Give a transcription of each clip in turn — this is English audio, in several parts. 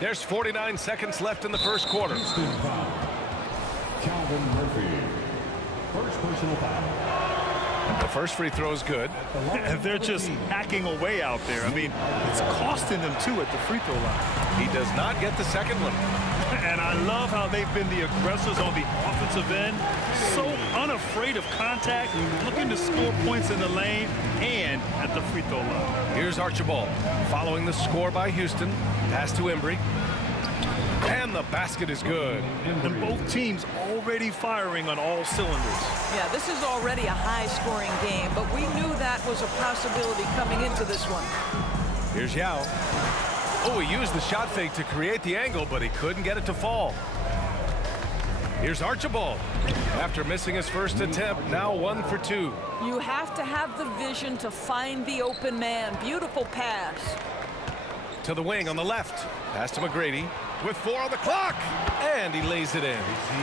There's 49 seconds left in the first quarter. Calvin Murphy. First personal foul. The first free throw is good. And they're just hacking away out there. I mean, it's costing them too at the free throw line. He does not get the second one. And I love how they've been the aggressors on the offensive end. So unafraid of contact, looking to score points in the lane and at the free throw line. Here's Archibald following the score by Houston. Pass to Embry. And the basket is good. And both teams already firing on all cylinders. Yeah, this is already a high-scoring game, but we knew that was a possibility coming into this one. Here's Yao. Oh, he used the shot fake to create the angle, but he couldn't get it to fall. Here's Archibald. After missing his first attempt, now 1 for 2. You have to have the vision to find the open man. Beautiful pass. To the wing on the left. Pass to McGrady with 4 on the clock. And he lays it in.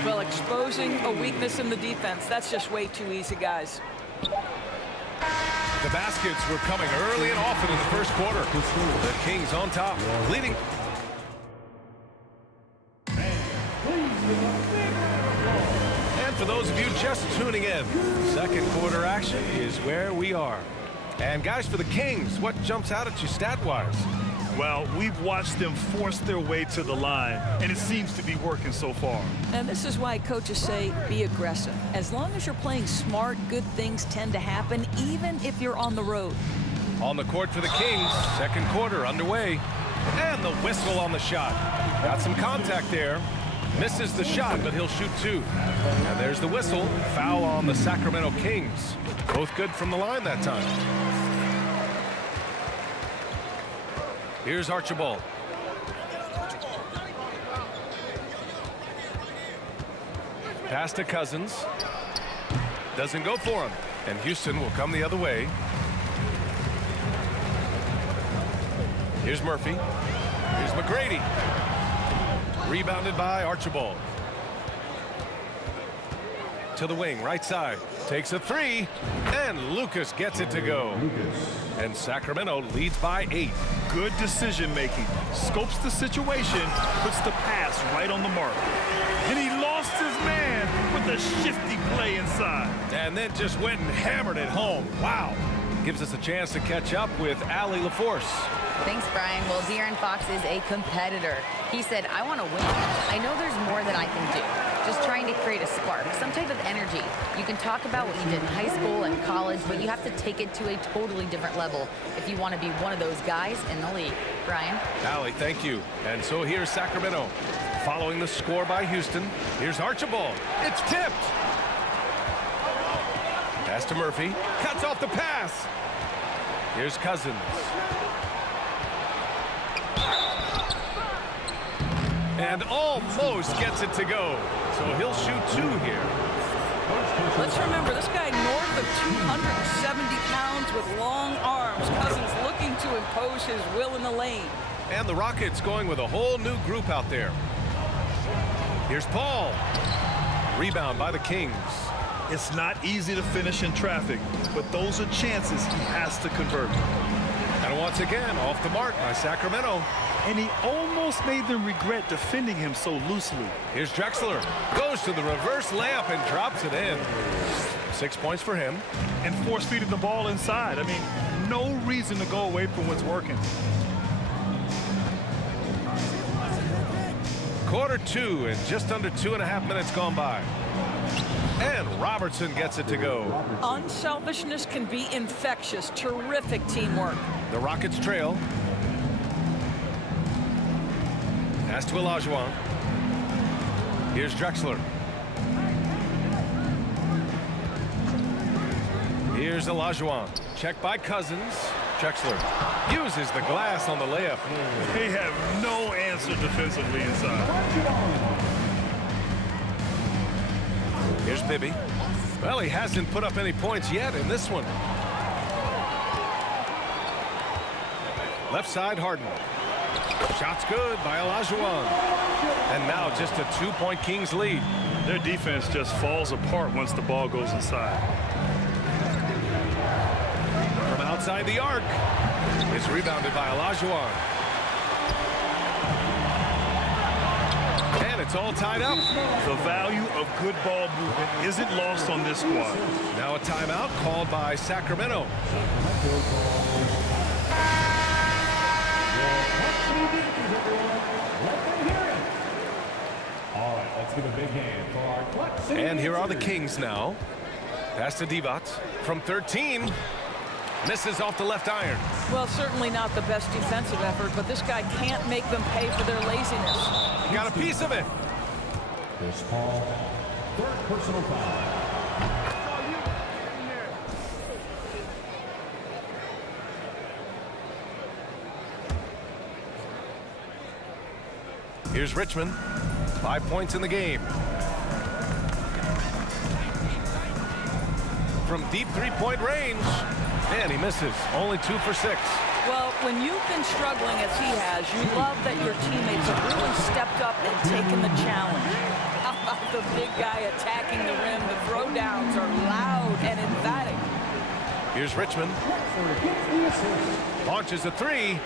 Well, exposing a weakness in the defense, that's just way too easy, guys. The baskets were coming early and often in the first quarter. The Kings on top, leading. And for those of you just tuning in, second quarter action is where we are. And guys, for the Kings, what jumps out at you stat-wise? Well, we've watched them force their way to the line, and it seems to be working so far. And this is why coaches say be aggressive. As long as you're playing smart, good things tend to happen, even if you're on the road. On the court for the Kings, second quarter underway. And the whistle on the shot. Got some contact there. Misses the shot, but he'll shoot 2. And there's the whistle. Foul on the Sacramento Kings. Both good from the line that time. Here's Archibald. Pass to Cousins. Doesn't go for him. And Houston will come the other way. Here's Murphy. Here's McGrady. Rebounded by Archibald. To the wing, right side. Takes a 3. And Lucas gets it to go. And Sacramento leads by 8. Good decision making. Scopes the situation, puts the pass right on the mark. And he lost his man with a shifty play inside. And then just went and hammered it home. Wow. Gives us a chance to catch up with Allie LaForce. Thanks, Brian. Well, De'Aaron Fox is a competitor. He said, I want to win. I know there's more that I can do. Just trying to create a spark, some type of energy. You can talk about what you did in high school and college, but you have to take it to a totally different level if you want to be one of those guys in the league. Brian? Allie, thank you. And so here's Sacramento. Following the score by Houston, here's Archibald. It's tipped. Pass to Murphy. Cuts off the pass. Here's Cousins. And almost gets it to go. So he'll shoot 2 here. Let's remember, this guy north of 270 pounds with long arms. Cousins looking to impose his will in the lane. And the Rockets going with a whole new group out there. Here's Paul. Rebound by the Kings. It's not easy to finish in traffic, but those are chances he has to convert. And once again, off the mark by Sacramento. And he almost made them regret defending him so loosely. Here's Drexler. Goes to the reverse layup and drops it in. 6 points for him. And force-feeding the ball inside. I mean, no reason to go away from what's working. Quarter 2 and just under 2.5 minutes gone by. And Robertson gets it to go. Unselfishness can be infectious. Terrific teamwork. The Rockets trail. Pass to Olajuwon. Here's Drexler. Here's Olajuwon. Check by Cousins. Drexler uses the glass on the layup. They have no answer defensively inside. Here's Bibby. Well, he hasn't put up any points yet in this one. Left side, Harden. Shot's good by Olajuwon. And now just a 2-point Kings lead. Their defense just falls apart once the ball goes inside. From outside the arc. It's rebounded by Olajuwon. And it's all tied up. The value of good ball movement isn't lost on this squad. Now a timeout called by Sacramento. All right, let's give a big hand for our Clutch City. And here are the Kings now. Pass to Divac from 13. Misses off the left iron. Well, certainly not the best defensive effort, but this guy can't make them pay for their laziness. Got a piece of it. Chris Paul, third personal foul. Here's Richmond. 5 points in the game. From deep three-point range. And he misses. Only 2 for 6. Well, when you've been struggling as he has, you love that your teammates have really stepped up and taken the challenge. How about the big guy attacking the rim? The throwdowns are loud and emphatic. Here's Richmond. Launches a 3.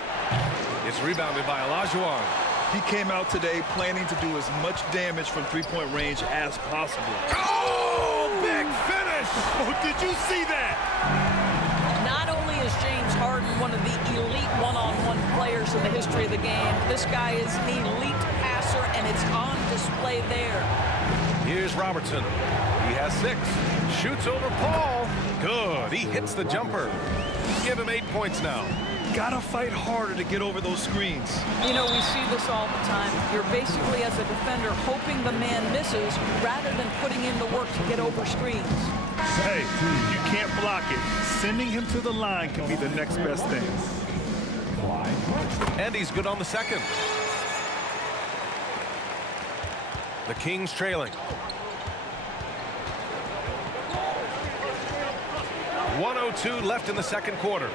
It's rebounded by Olajuwon. He came out today planning to do as much damage from three-point range as possible. Oh, big finish! Oh, did you see that? Not only is James Harden one of the elite one-on-one players in the history of the game, this guy is an elite passer, and it's on display there. Here's Robertson. He has 6. Shoots over Paul. Good. He hits the jumper. Give him 8 points now. Gotta fight harder to get over those screens. You know, we see this all the time. You're basically, as a defender, hoping the man misses rather than putting in the work to get over screens. Hey, you can't block it. Sending him to the line can be the next best thing. And he's good on the second. The Kings trailing. 1:02 left in the second quarter.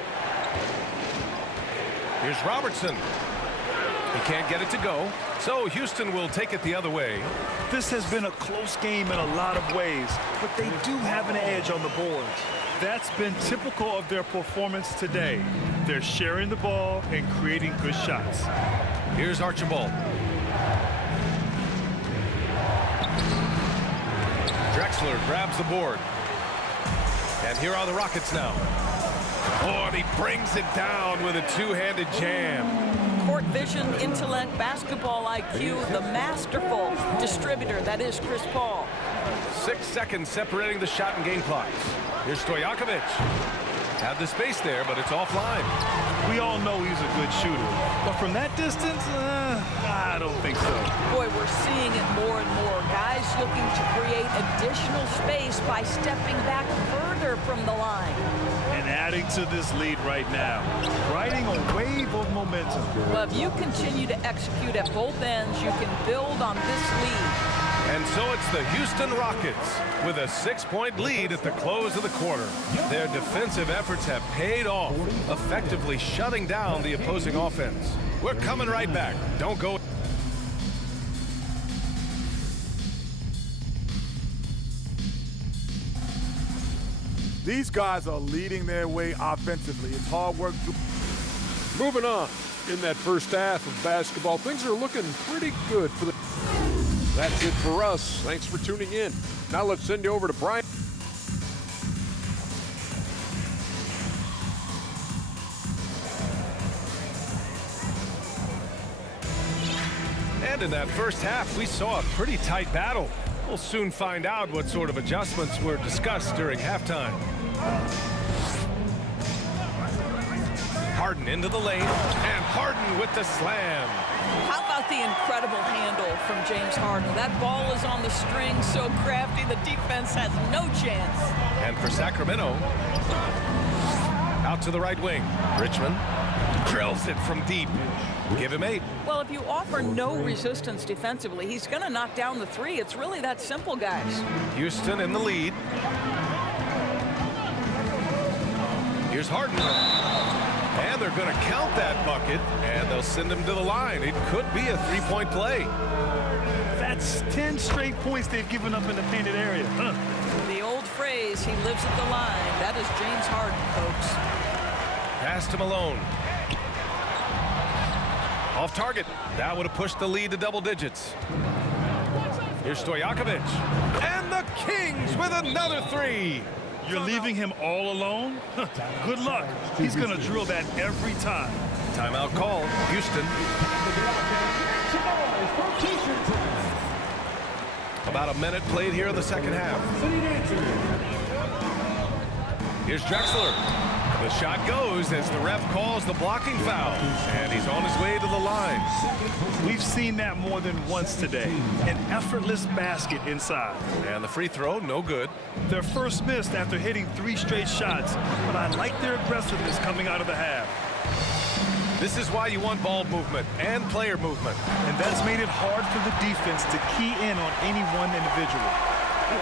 Here's Robertson. He can't get it to go, so Houston will take it the other way. This has been a close game in a lot of ways, but they do have an edge on the boards. That's been typical of their performance today. They're sharing the ball and creating good shots. Here's Archibald. Drexler grabs the board. And here are the Rockets now. Oh, and he brings it down with a two-handed jam. Court vision, intellect, basketball IQ, the masterful distributor that is Chris Paul. 6 seconds separating the shot and game clocks. Here's Stojakovic. Had the space there, but it's offline. We all know he's a good shooter, but from that distance, I don't think so. Boy, we're seeing it more and more. Guys looking to create additional space by stepping back further from the line. And adding to this lead right now, riding a wave of momentum. Well, if you continue to execute at both ends, you can build on this lead. And so it's the Houston Rockets with a 6-point lead at the close of the quarter. Their defensive efforts have paid off, effectively shutting down the opposing offense. We're coming right back. Don't go. These guys are leading their way offensively. It's hard work. Moving on. In that first half of basketball, things are looking pretty good for the... That's it for us. Thanks for tuning in. Now let's send you over to Brian. And in that first half, we saw a pretty tight battle. We'll soon find out what sort of adjustments were discussed during halftime. Harden into the lane, and Harden with the slam. How about the incredible handle from James Harden? That ball is on the string, so crafty, the defense has no chance. And for Sacramento, out to the right wing. Richmond drills it from deep. Give him 8. Well, if you offer no resistance defensively, he's going to knock down the 3. It's really that simple, guys. Houston in the lead. Here's Harden. And they're going to count that bucket, and they'll send him to the line. It could be a three-point play. That's 10 straight points they've given up in the painted area. The old phrase, he lives at the line. That is James Harden, folks. Pass to Malone. Off target. That would have pushed the lead to double digits. Here's Stojakovic. And the Kings with another three. You're leaving him all alone? Good luck. He's going to drill that every time. Timeout called. Houston. About a minute played here in the second half. Here's Drexler. The shot goes as the ref calls the blocking foul, and he's on his way to the line. We've seen that more than once today. An effortless basket inside. And the free throw, no good. Their first missed after hitting 3 straight shots, but I like their aggressiveness coming out of the half. This is why you want ball movement and player movement. And that's made it hard for the defense to key in on any one individual.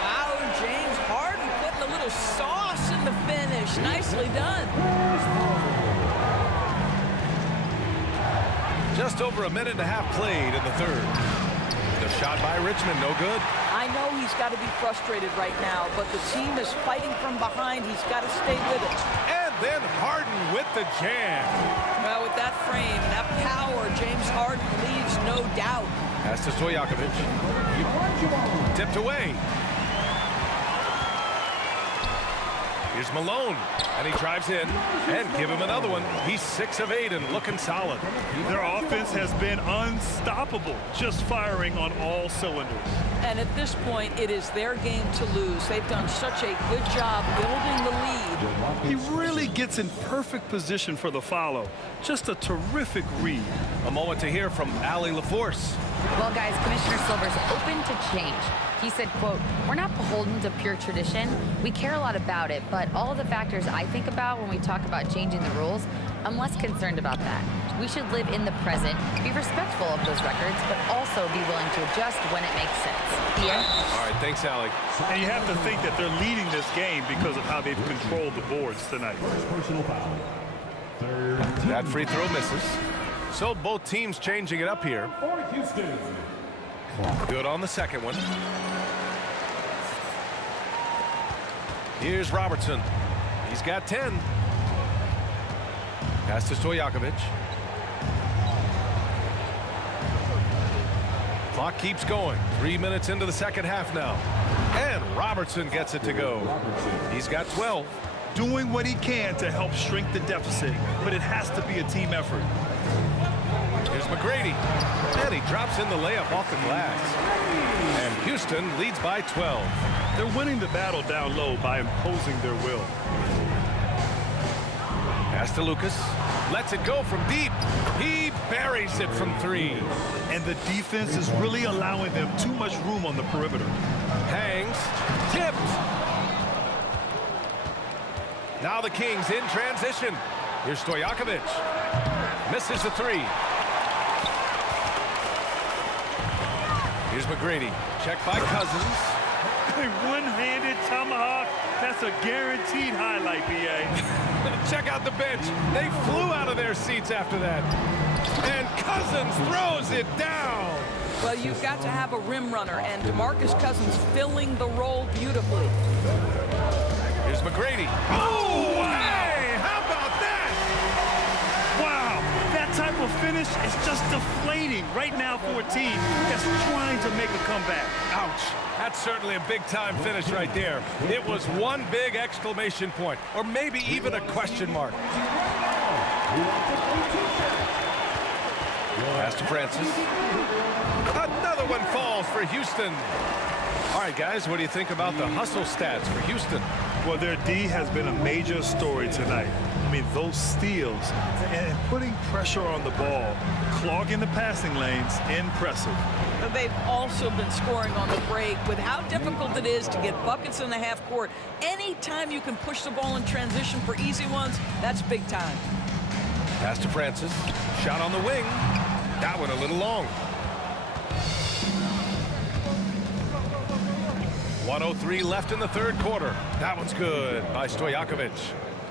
Wow, James Harden putting a little sauce in the finish. Nicely done. Just over a minute and a half played in the third. The shot by Richmond, no good. I know he's got to be frustrated right now, but the team is fighting from behind. He's got to stay with it. And then Harden with the jam. Well, with that frame, that power, James Harden leaves no doubt. Pass to Stojakovic. Tipped away. Here's Malone, and he drives in, and give him another one. He's 6 of 8 and looking solid. Their offense has been unstoppable, just firing on all cylinders. And at this point, it is their game to lose. They've done such a good job building the lead. He really gets in perfect position for the follow. Just a terrific read. A moment to hear from Allie LaForce. Well, guys, Commissioner Silver's open to change. He said, quote, "We're not beholden to pure tradition. We care a lot about it, but all of the factors I think about when we talk about changing the rules, I'm less concerned about that. We should live in the present, be respectful of those records, but also be willing to adjust when it makes sense." Ian? All right, thanks, Allie. And you have to think that they're leading this game because of how they've controlled the boards tonight. Personal foul. Third. That free throw misses. So both teams changing it up here. For Houston. Good on the second one. Here's Robertson. He's got 10. Pass to Stojakovic. Clock keeps going. 3 minutes into the second half now. And Robertson gets it to go. He's got 12. Doing what he can to help shrink the deficit, but it has to be a team effort. Here's McGrady. And he drops in the layup off the glass. And Houston leads by 12. They're winning the battle down low by imposing their will. Pass to Lucas. Lets it go from deep. He buries it from 3. And the defense is really allowing them too much room on the perimeter. Hangs. Tipped. Now the Kings in transition. Here's Stojakovic. Misses the 3. Here's McGrady. Checked by Cousins. A one-handed tomahawk. That's a guaranteed highlight, B.A. Check out the bench. They flew out of their seats after that. And Cousins throws it down. Well, you've got to have a rim runner, and DeMarcus Cousins filling the role beautifully. Here's McGrady. Oh, hey, how about that? Wow, that type of finish is just deflating right now for a team that's trying to make a comeback. Ouch. That's certainly a big-time finish right there. It was one big exclamation point, or maybe even a question mark. Pass to Francis. Another one falls for Houston. All right, guys, what do you think about the hustle stats for Houston? Well, their D has been a major story tonight. I mean, those steals and putting pressure on the ball, clogging the passing lanes, impressive. But they've also been scoring on the break. With how difficult it is to get buckets in the half court, anytime you can push the ball in transition for easy ones, that's big time. Pass to Francis. Shot on the wing. That one a little long. 1:03 left in the third quarter. That one's good by Stojakovic.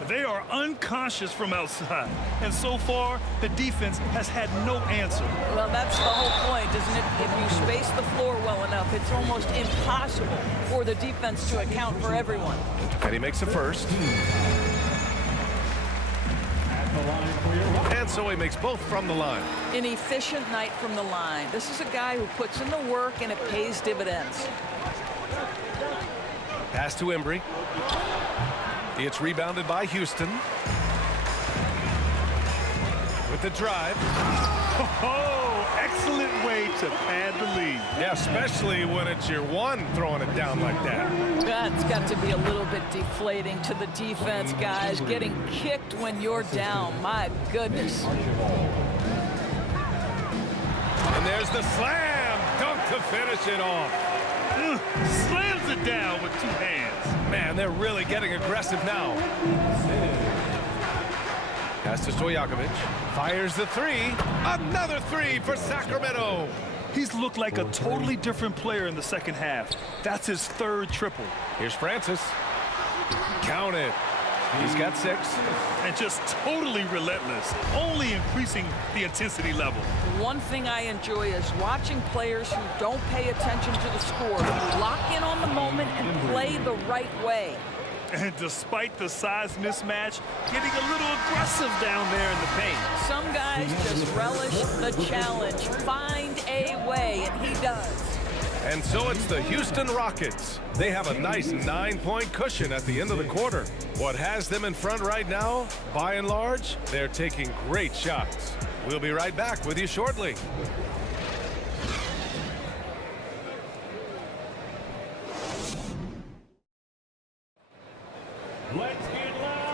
They are unconscious from outside. And so far, the defense has had no answer. Well, that's the whole point, isn't it? If you space the floor well enough, it's almost impossible for the defense to account for everyone. And he makes a first. And so he makes both from the line. An efficient night from the line. This is a guy who puts in the work and it pays dividends. Pass to Embry. It's rebounded by Houston. With the drive. Oh, excellent way to pad the lead. Yeah, especially when it's your one throwing it down like that. That's got to be a little bit deflating to the defense, guys. Getting kicked when you're down. My goodness. And there's the slam dunk to finish it off. Slams it down with two hands. Man, they're really getting aggressive now. Pass to Stojakovic. Fires the three. Another three for Sacramento. He's looked like a totally different player in the second half. That's his third triple. Here's Francis. Count it. He's got 6. And just totally relentless, only increasing the intensity level. One thing I enjoy is watching players who don't pay attention to the score, who lock in on the moment and play the right way. And despite the size mismatch, getting a little aggressive down there in the paint. Some guys just relish the challenge, find a way, and he does. And so it's the Houston Rockets. They have a nice 9-point cushion at the end of the quarter. What has them in front right now, by and large, they're taking great shots. We'll be right back with you shortly.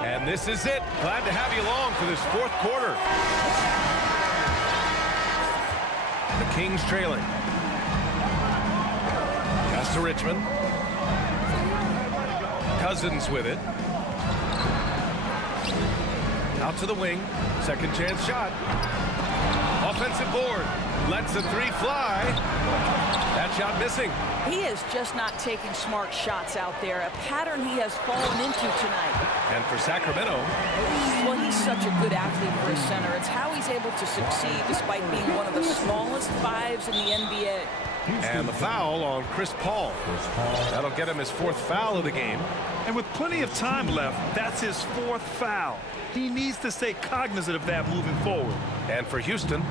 And this is it. Glad to have you along for this 4th quarter. The Kings trailing. Pass to Richmond. Cousins with it. Out to the wing. Second chance shot. Offensive board. Lets the three fly. That shot missing. He is just not taking smart shots out there, a pattern he has fallen into tonight. And for Sacramento. Well, he's such a good athlete for a center. It's how he's able to succeed despite being one of the smallest 5s in the NBA. And the foul on Chris Paul. That'll get him his 4th foul of the game. And with plenty of time left, that's his 4th foul. He needs to stay cognizant of that moving forward. And for Houston.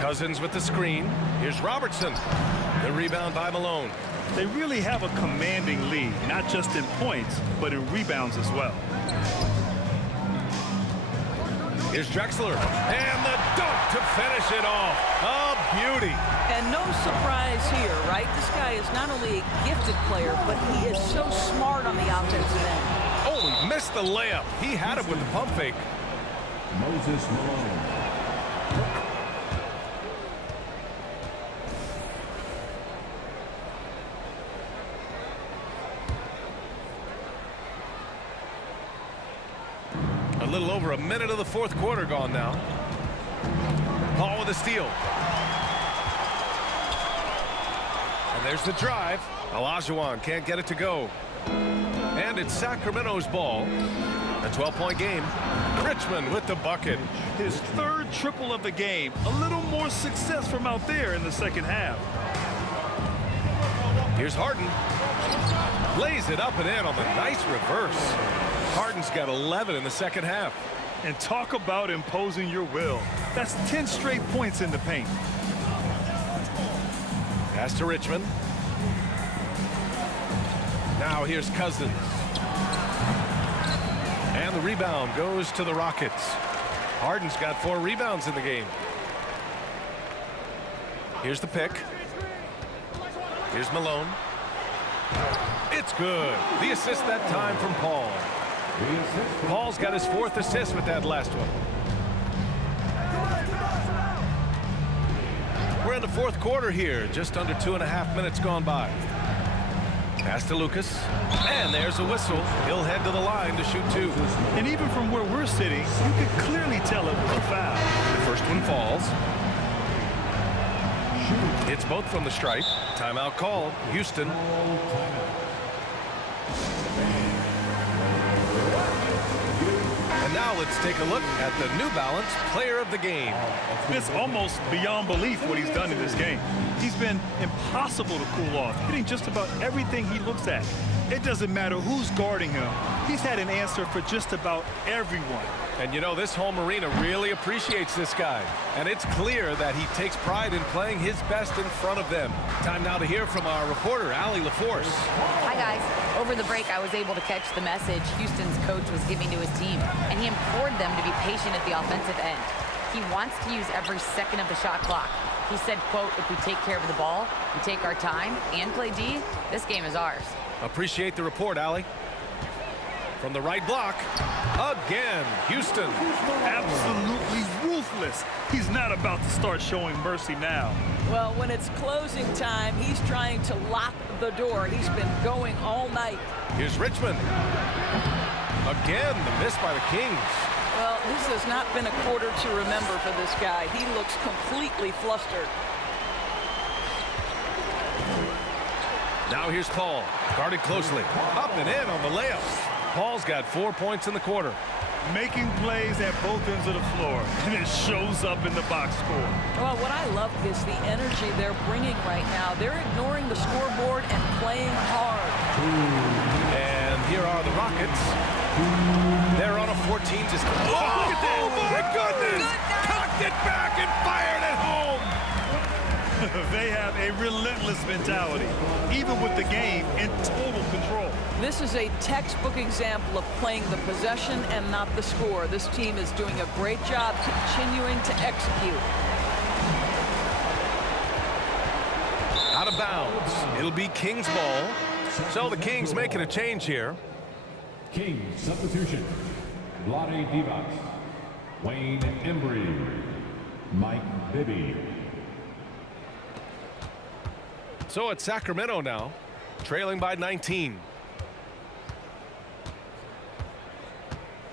Cousins with the screen. Here's Robertson. The rebound by Malone. They really have a commanding lead, not just in points, but in rebounds as well. Here's Drexler. And the dunk to finish it off. A beauty. And no surprise here, right? This guy is not only a gifted player, but he is so smart on the offensive end. Oh, he missed the layup. He had it with the pump fake. Moses Malone. A little over a minute of the 4th quarter gone now. Paul with a steal. And there's the drive. Olajuwon can't get it to go. And it's Sacramento's ball. A 12-point game. Richmond with the bucket. His 3rd triple of the game. A little more success from out there in the second half. Here's Harden. Lays it up and in on the nice reverse. Harden's got 11 in the second half. And talk about imposing your will. That's 10 straight points in the paint. Pass to Richmond. Now here's Cousins. And the rebound goes to the Rockets. Harden's got 4 rebounds in the game. Here's the pick. Here's Malone. It's good. The assist that time from Paul. Paul's got his 4th assist with that last one. We're in the 4th quarter here. Just under 2.5 minutes gone by. Pass to Lucas. And there's a whistle. He'll head to the line to shoot 2. And even from where we're sitting, you can clearly tell it was a foul. The first one falls. It's both from the stripe. Timeout called. Houston. Now let's take a look at the New Balance Player of the Game. It's almost beyond belief what he's done in this game. He's been impossible to cool off, hitting just about everything he looks at. It doesn't matter who's guarding him. He's had an answer for just about everyone. And you know, this home arena really appreciates this guy. And it's clear that he takes pride in playing his best in front of them. Time now to hear from our reporter, Allie LaForce. Hi, guys. Over the break, I was able to catch the message Houston's coach was giving to his team, and he implored them to be patient at the offensive end. He wants to use every second of the shot clock. He said, quote, if we take care of the ball and take our time and play D, this game is ours. Appreciate the report, Allie. From the right block, again, Houston. Absolutely ruthless. He's not about to start showing mercy now. Well, when it's closing time, he's trying to lock the door. He's been going all night. Here's Richmond. Again, the miss by the Kings. Well, this has not been a quarter to remember for this guy. He looks completely flustered. Now here's Paul, guarded closely. Up and in on the layup. Paul's got 4 points in the quarter. Making plays at both ends of the floor, and it shows up in the box score. Well, what I love is the energy they're bringing right now. They're ignoring the scoreboard and playing hard. And here are the Rockets. They're on a 14 to... Oh, my goodness! Cocked it back and fired it home! They have a relentless mentality, even with the game in total control. This is a textbook example of playing the possession and not the score. This team is doing a great job continuing to execute. Out of bounds. It'll be Kings ball. So the Kings making a change here. King substitution. Vlade Divac. Wayne Embry. Mike Bibby. So it's Sacramento now, trailing by 19.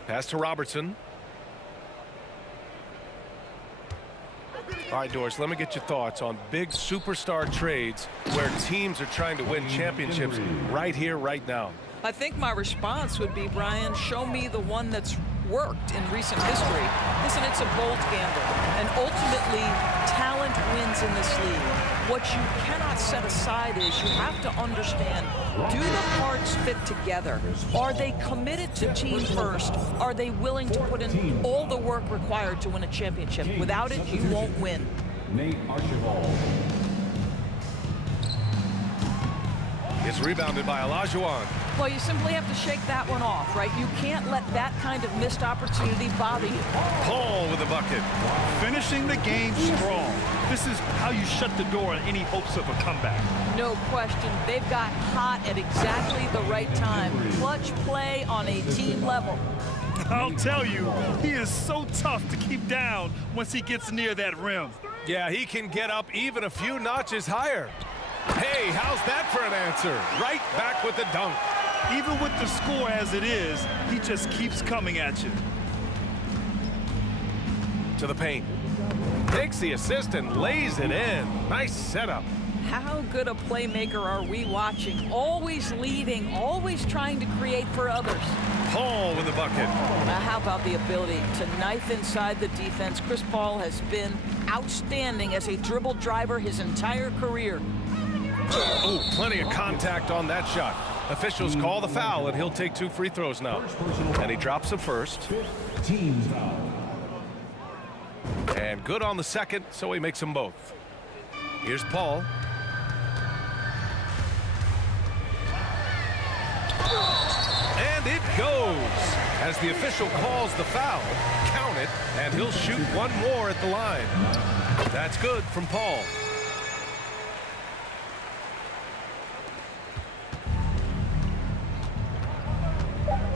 Pass to Robertson. All right, Doris, let me get your thoughts on big superstar trades where teams are trying to win championships right here, right now. I think my response would be, Brian, show me the one that's worked in recent history. Listen, it's a bold gamble, and ultimately, talent wins in this league. What you cannot set aside is you have to understand, do the parts fit together? Are they committed to team first? Are they willing to put in all the work required to win a championship? Without it, you won't win. Nate Archibald. It's rebounded by Olajuwon. Well, you simply have to shake that one off, right? You can't let that kind of missed opportunity bother you. Paul with the bucket. Finishing the game strong. This is how you shut the door on any hopes of a comeback. No question. They've got hot at exactly the right time. Clutch play on a team level. I'll tell you, he is so tough to keep down once he gets near that rim. Yeah, he can get up even a few notches higher. Hey, how's that for an answer? Right back with the dunk. Even with the score as it is, he just keeps coming at you. To the paint. Takes the assist and lays it in. Nice setup. How good a playmaker are we watching? Always leading, always trying to create for others. Paul with the bucket. Now, how about the ability to knife inside the defense? Chris Paul has been outstanding as a dribble driver his entire career. Oh, plenty of contact on that shot. Officials call the foul, and he'll take 2 free throws now. And he drops the first. Team's foul. And good on the second, so he makes them both. Here's Paul. And it goes. As the official calls the foul, count it, and he'll shoot one more at the line. That's good from Paul.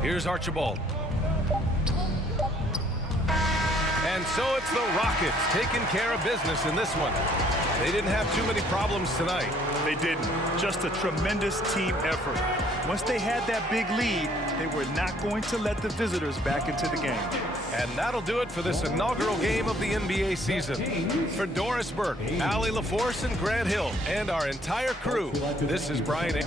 Here's Archibald. And so it's the Rockets taking care of business in this one. They didn't have too many problems tonight. They didn't. Just a tremendous team effort. Once they had that big lead, they were not going to let the visitors back into the game. And that'll do it for this inaugural game of the NBA season. For Doris Burke, Allie LaForce, and Grant Hill, and our entire crew, this is Brian.